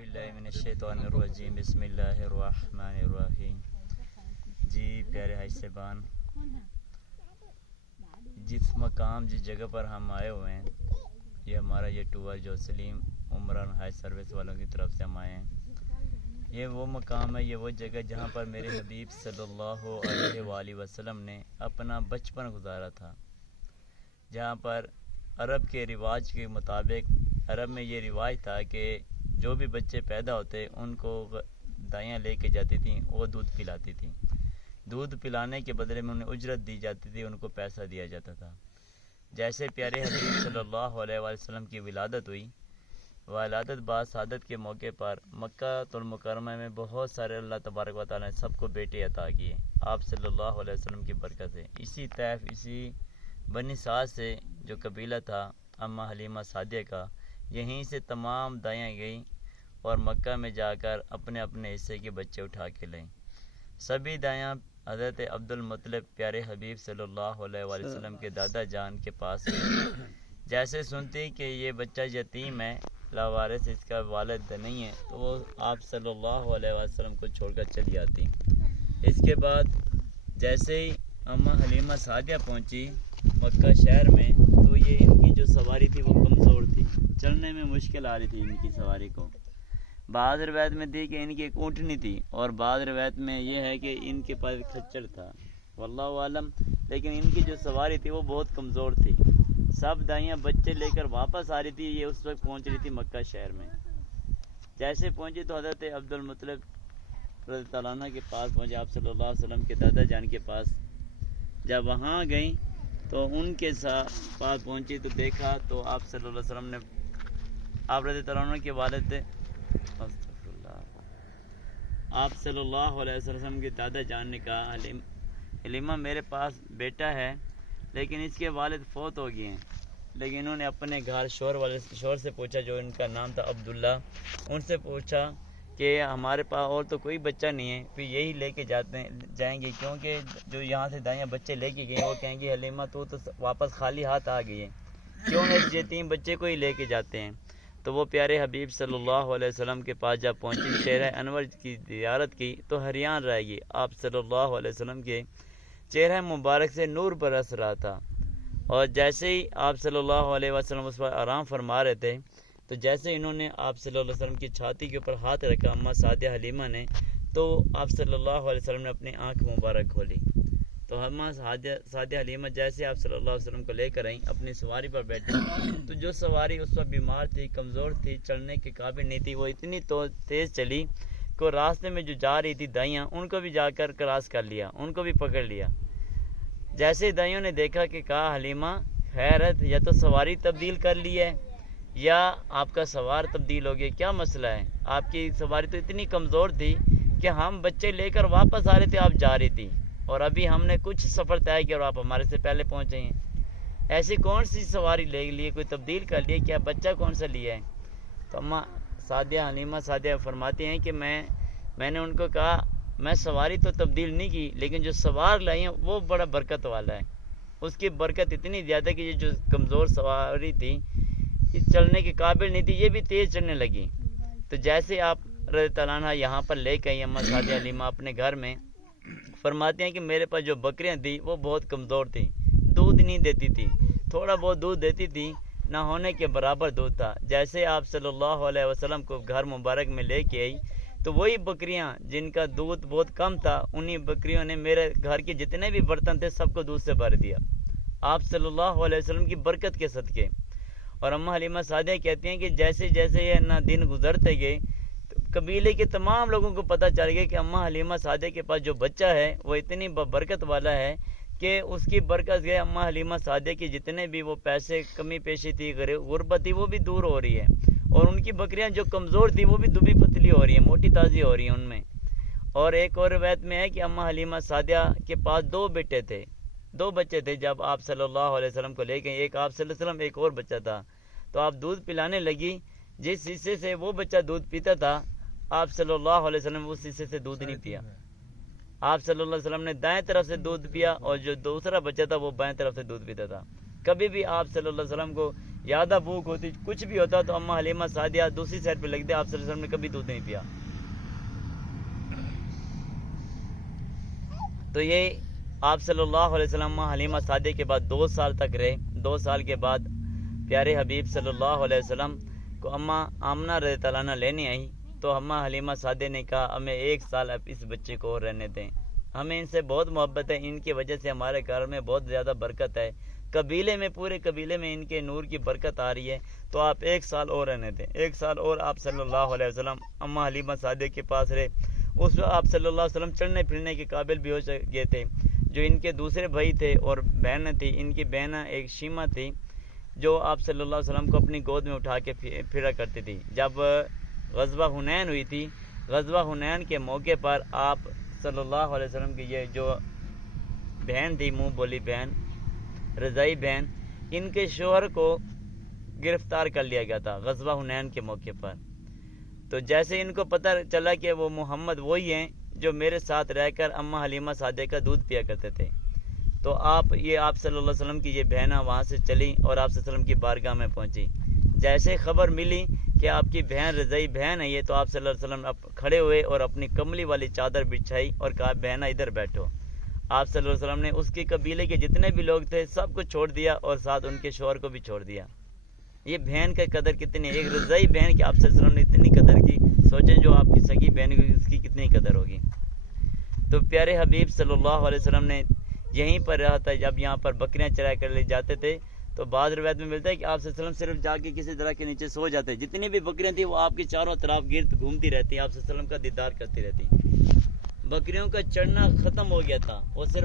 باللہ من الشیطان الرجیم بسم اللہ الرحمن الرحیم۔ جی پیارے حج صاحبان، جس مقام جس جگہ پر ہم آئے ہوئے ہیں، یہ ہمارا یہ ٹور جو سلیم عمران حج سروس والوں کی طرف سے ہم آئے ہیں، یہ وہ مقام ہے، یہ وہ جگہ جہاں پر میرے حبیب صلی اللہ علیہ وآلہ وسلم نے اپنا بچپن گزارا تھا، جہاں پر عرب کے رواج کے مطابق عرب میں یہ رواج تھا کہ جو بھی بچے پیدا ہوتے ان کو دائیاں لے کے جاتی تھیں، وہ دودھ پلاتی تھیں، دودھ پلانے کے بدلے میں انہیں اجرت دی جاتی تھی، ان کو پیسہ دیا جاتا تھا۔ جیسے پیارے حبیب صلی اللہ علیہ وسلم کی ولادت ہوئی، ولادت بعد سعادت کے موقع پر مکہ المکرمہ میں بہت سارے اللہ تبارک و تعالیٰ نے سب کو بیٹے عطا کیے آپ صلی اللہ علیہ وسلم کی برکت سے۔ اسی طیف، اسی بنی سعد سے جو قبیلہ تھا اماں حلیمہ سعدیہ کا، یہیں سے تمام دائیاں گئیں اور مکہ میں جا کر اپنے اپنے حصے کے بچے اٹھا کے لیں۔ سبھی دائیاں حضرت عبد المطلب پیارے حبیب صلی اللہ علیہ وآلہ وسلم کے دادا جان کے پاس گئیں۔ جیسے سنتی کہ یہ بچہ یتیم ہے، لاوارث، اس کا والد نہیں ہے، تو وہ آپ صلی اللہ علیہ وسلم کو چھوڑ کر چلی آتی۔ اس کے بعد جیسے ہی اماں حلیمہ سعدیہ پہنچی مکہ شہر میں، تو یہ ان کی جو سواری تھی وہ کمزور تھی، چلنے میں مشکل آ رہی تھی ان کی سواری کو۔ بعض روایت میں تھی کہ ان کی ایک اونٹنی تھی، اور بعض روایت میں یہ ہے کہ ان کے پاس کھچر تھا، واللہ عالم، لیکن ان کی جو سواری تھی وہ بہت کمزور تھی۔ سب دائیاں بچے لے کر واپس آ رہی تھی، یہ اس وقت پہنچ رہی تھی مکہ شہر میں۔ جیسے پہنچی تو حضرت عبد المطلب رضی اللہ عنہ کے پاس پہنچے، آپ صلی اللہ علیہ وسلم کے دادا جان کے پاس۔ جب وہاں گئیں تو ان کے ساتھ پاس پہنچی تو دیکھا تو آپ صلی اللہ علیہ وسلم نے، آپ رضی اللہ عنہ کے والد تھے، آپ صلی اللہ علیہ وسلم کے دادا جان نے کہا، حلیمہ میرے پاس بیٹا ہے لیکن اس کے والد فوت ہو گئے ہیں، لیکن انہوں نے اپنے گھر شور سے پوچھا، جو ان کا نام تھا عبداللہ، ان سے پوچھا کہ ہمارے پاس اور تو کوئی بچہ نہیں ہے، پھر یہی لے کے جائیں گے، کیونکہ جو یہاں سے دائیاں بچے لے کے گئے وہ کہیں گے حلیمہ تو واپس خالی ہاتھ آ گئی ہے، کیوں نہ اس یتیم بچے کو ہی لے کے جاتے ہیں۔ تو وہ پیارے حبیب صلی اللہ علیہ وسلم کے پاس جب پہنچی، چہرہ انور کی زیارت کی تو حیران رہ گئی۔ آپ صلی اللہ علیہ وسلم کے چہرہ مبارک سے نور برس رہا تھا، اور جیسے ہی آپ صلی اللہ علیہ وسلم اس پر آرام فرما رہے تھے، تو جیسے انہوں نے آپ صلی اللہ علیہ وسلم کی چھاتی کے اوپر ہاتھ رکھا اماں سعدیہ حلیمہ نے، تو آپ صلی اللہ علیہ وسلم نے اپنی آنکھ مبارک کھولی، تو اماں سعدیہ حلیمہ جیسے آپ صلی اللہ علیہ وسلم کو لے کر آئیں، اپنی سواری پر بیٹھی، تو جو سواری اس وقت بیمار تھی، کمزور تھی، چلنے کے قابل نہیں تھی، وہ اتنی تیز چلی کہ راستے میں جو جا رہی تھی دائیاں، ان کو بھی جا کر کراس کر لیا، ان کو بھی پکڑ لیا۔ جیسے ہی دائیوں نے دیکھا کہ کہا، حلیمہ خیرت، یا تو سواری تبدیل کر لی ہے یا آپ کا سوار تبدیل ہو گیا، کیا مسئلہ ہے؟ آپ کی سواری تو اتنی کمزور تھی کہ ہم بچے لے کر واپس آ رہے تھے، آپ جا رہی تھی، اور ابھی ہم نے کچھ سفر طے کیا اور آپ ہمارے سے پہلے پہنچے ہیں، ایسی کون سی سواری لے لیے، کوئی تبدیل کر لیے کیا، بچہ کون سا لیا ہے؟ تو اماں سعدیہ حلیمہ سعدیہ فرماتی ہیں کہ میں نے ان کو کہا، میں سواری تو تبدیل نہیں کی، لیکن جو سوار لائی ہیں وہ بڑا برکت والا ہے، اس کی برکت اتنی زیادہ کہ یہ جو کمزور سواری تھی، یہ چلنے کے قابل نہیں تھی، یہ بھی تیز چلنے لگی۔ تو جیسے آپ رضی اللہ عنہ یہاں پر لے کے آئی اماں سعدیہ حلیمہ اپنے گھر میں، فرماتی ہیں کہ میرے پاس جو بکریاں تھیں وہ بہت کمزور تھیں، دودھ نہیں دیتی تھی، تھوڑا بہت دودھ دیتی تھی، نہ ہونے کے برابر دودھ تھا۔ جیسے آپ صلی اللہ علیہ وسلم کو گھر مبارک میں لے کے آئی، تو وہی بکریاں جن کا دودھ بہت کم تھا، انہی بکریوں نے میرے گھر کے جتنے بھی برتن تھے سب کو دودھ سے بھر دیا، آپ صلی اللہ علیہ وسلم کی برکت کے صدقے۔ اور اماں حلیمہ سعدیہ کہتی ہیں کہ جیسے جیسے یہ دن گزرتے گئے، قبیلے کے تمام لوگوں کو پتہ چل گیا کہ اماں حلیمہ سعدیہ کے پاس جو بچہ ہے وہ اتنی برکت والا ہے کہ اس کی برکت سے اماں حلیمہ سعدیہ کی جتنے بھی وہ پیسے کمی پیشی تھی، غربت تھی، وہ بھی دور ہو رہی ہے، اور ان کی بکریاں جو کمزور تھی وہ بھی دبی پتلی ہو رہی ہیں، موٹی تازی ہو رہی ہیں ان میں۔ اور ایک اور روایت میں ہے کہ اماں حلیمہ سعدیہ کے پاس دو بچے تھے جب آپ صلی اللہ علیہ وسلم کو لے گئے، ایک آپ صلی اللہ علیہ وسلم، ایک اور بچہ تھا، تو آپ دودھ پلانے لگی، جس حصے سے وہ بچہ دودھ پیتا تھا آپ صلی اللہ علیہ وسلم اس حصے سے دودھ نہیں پیا، آپ صلی اللہ علیہ وسلم نے دائیں طرف سے دودھ پیا، اور جو دوسرا بچہ تھا وہ بائیں طرف سے دودھ پیتا تھا۔ کبھی بھی آپ صلی اللہ علیہ وسلم کو زیادہ بھوک ہوتی کچھ بھی ہوتا تو اماں حلیمہ سعدیہ دوسری سائڈ پہ لگتے، آپ صلی اللہ علیہ وسلم نے کبھی دودھ نہیں پیا۔ تو یہ آپ صلی اللہ علیہ وسلم اماں حلیمہ سعدیہ کے بعد 2 سال تک رہے۔ 2 سال کے بعد پیارے حبیب صلی اللہ علیہ وسلم کو اماں آمنہ رضی اللہ عنہ لینے آئی، تو اماں حلیمہ سعدیہ نے کہا ہمیں 1 سال اب اس بچے کو اور رہنے دیں، ہمیں ان سے بہت محبت ہے، ان کی وجہ سے ہمارے گھر میں بہت زیادہ برکت ہے، قبیلے میں پورے قبیلے میں ان کے نور کی برکت آ رہی ہے، تو آپ 1 سال اور رہنے دیں۔ 1 سال اور آپ صلی اللہ علیہ وسلم اماں حلیمہ سعدیہ کے پاس رہے۔ اس وقت آپ صلی اللہ علیہ وسلم چلنے پھرنے کے قابل بھی ہو گئے تھے۔ جو ان کے دوسرے بھائی تھے اور بہنیں تھی، ان کی بہن ایک شیمہ تھی جو آپ صلی اللہ علیہ وسلم کو اپنی گود میں اٹھا کے پھرا کرتی تھی۔ جب غزوہ حنین ہوئی تھی، غزوہ حنین کے موقع پر آپ صلی اللہ علیہ وسلم کی یہ جو بہن تھی، منہ بولی بہن، رضائی بہن، ان کے شوہر کو گرفتار کر لیا گیا تھا غزوہ حنین کے موقع پر۔ تو جیسے ان کو پتہ چلا کہ وہ محمد وہی ہیں جو میرے ساتھ رہ کر اماں حلیمہ سعدیہ کا دودھ پیا کرتے تھے، تو آپ صلی اللہ علیہ وسلم کی یہ بہنہ وہاں سے چلی اور آپ صلی اللہ علیہ وسلم کی بارگاہ میں پہنچی۔ جیسے خبر ملی کہ آپ کی بہن رضائی بہن ہے یہ، تو آپ صلی اللہ علیہ وسلم کھڑے ہوئے اور اپنی کملی والی چادر بچھائی اور کہا بہنہ ادھر بیٹھو۔ آپ صلی اللہ علیہ وسلم نے اس کے قبیلے کے جتنے بھی لوگ تھے سب کو چھوڑ دیا اور ساتھ ان کے شوہر کو بھی چھوڑ دیا۔ یہ بہن کا قدر کتنی ہے، ایک رضائی بہن کی آپ صلی اللہ علیہ وسلم نے اتنی قدر کی، سوچیں جو آپ کی سگی بہن کی اس کی کتنی قدر ہوگی۔ تو پیارے حبیب صلی اللہ علیہ وسلم نے یہیں پر رہا تھا، جب یہاں پر بکریاں چرا کر لے جاتے تھے تو بعض روایت میں ملتا ہے کہ آپ صلی اللہ علیہ وسلم صرف جا کے کسی درخت کے نیچے سو جاتے، جتنی بھی بکریاں تھیں وہ آپ کی چاروں طرف گرد گھومتی رہتی، آپ صلی اللہ علیہ وسلم کا دیدار کرتی رہتی۔ بکریوں کا چڑھنا ختم ہو گیا تھا، وہ صرف